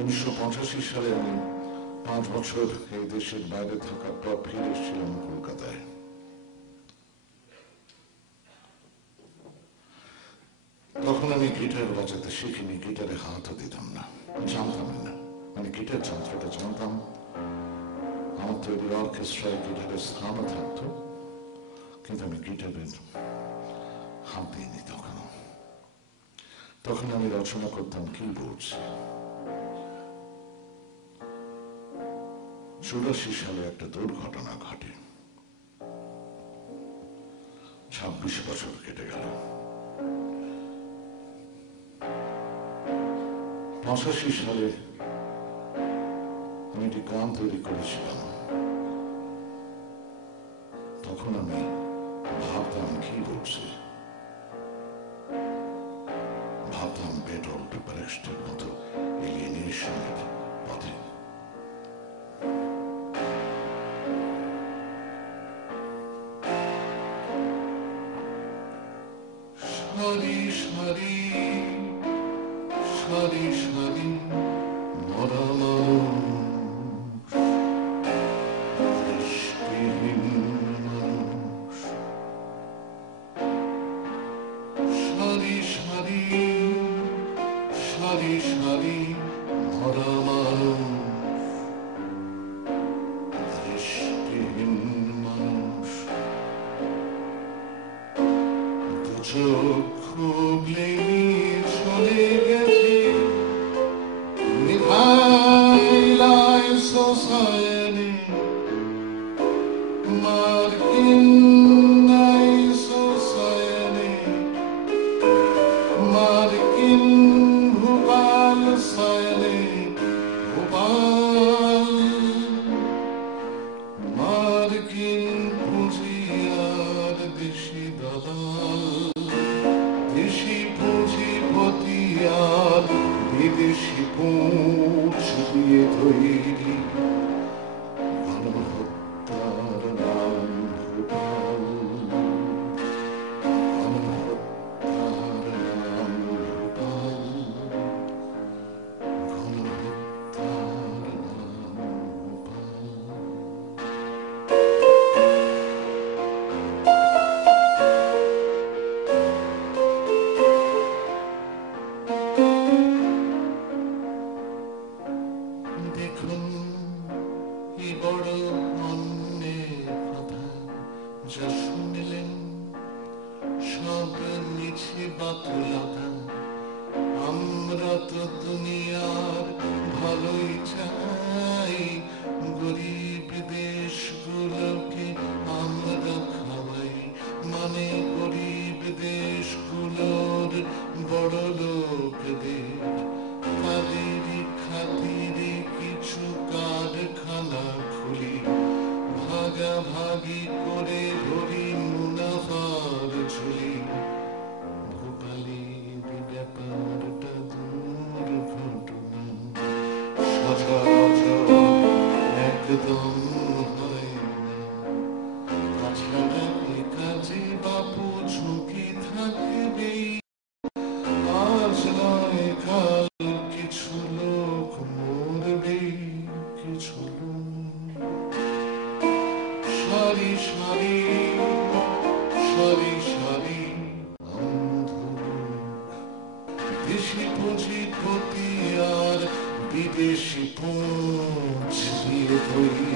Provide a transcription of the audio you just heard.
1985 সালে আমি 5 বছর এই দেশের বাইরে থাকার পর ফিরে এসেছিলাম কলকাতায়। তখন আমি গিটার বাজাতে শিখিনি, গিটারে হাতও দিতাম না, জানতামই না। মানে গিটার যন্ত্রটা জানতাম, আমার তৈরি অর্কেস্ট্রায় গিটারের স্থানও থাকতো, কিন্তু আমি গিটারের হাত দিইনি তখন আমি রচনা করতাম কিবোর্ডস। 84 সালে একটা দুর্ঘটনা ঘটে, 26 বছর কেটে গেল। 85 সালে আমি একটি গান তৈরি করেছিলাম। তখন আমি ভাবতাম কিবোর্ডসে, ভাবতাম বেটল্ট ব্রেস্টের মতো এলিয়েনেশনের পথে। সারি সারি সারি সারি মরা মানুষ, দৃষ্টিহীন মানুষ। সারি সারি সারি সারি মরা মানুষ, দৃষ্টিহীন মানুষ। দু চোখ খুবলে চলে গেছে নিভাইলায় সোসাইটি, মার্কিন নাই সোসাইটি, মার্কিন ভোপাল সাইলে ভোপাল, মার্কিন পুঁজিয়ার দেশি দালাল, দেশি পুঁজিপতিয়ার বিদেশি পুঁজ দিয়ে তৈরি গণহত্যার নাম ভোপাল, গণহত্যার নাম ভোপাল, গণহত্যার নাম ভোপাল। দেখুন এই বড় অন্যের কথা যা শুনলেন, সব মিছে বাতুলতা। আমরা তো দুনিয়ার ভালোই চাই, গরিব দেশগুলোকে আমরা খাওয়াই, মানে গরিব দেশগুলোর বড় লোকদের, তাদেরই খাতিরে কিছু কারখানা খুলি, ভাগাভাগি করে ধরি মুনাফার ঝুলি। ভোপালের ব্যাপারটা দুর্ঘটনা, সচরাচর একদম হয় না। তাছাড়া এ কাজে বাপু ঝুঁকি থাকবেই, আজ নয় কাল কিছু লোক মরবেই, কিছু লোক। সারি সারি সারি সারি অন্ধ লোক, দেশি পুঁজিপতি আর বিদেশি পুঁজ দিয়ে তৈরি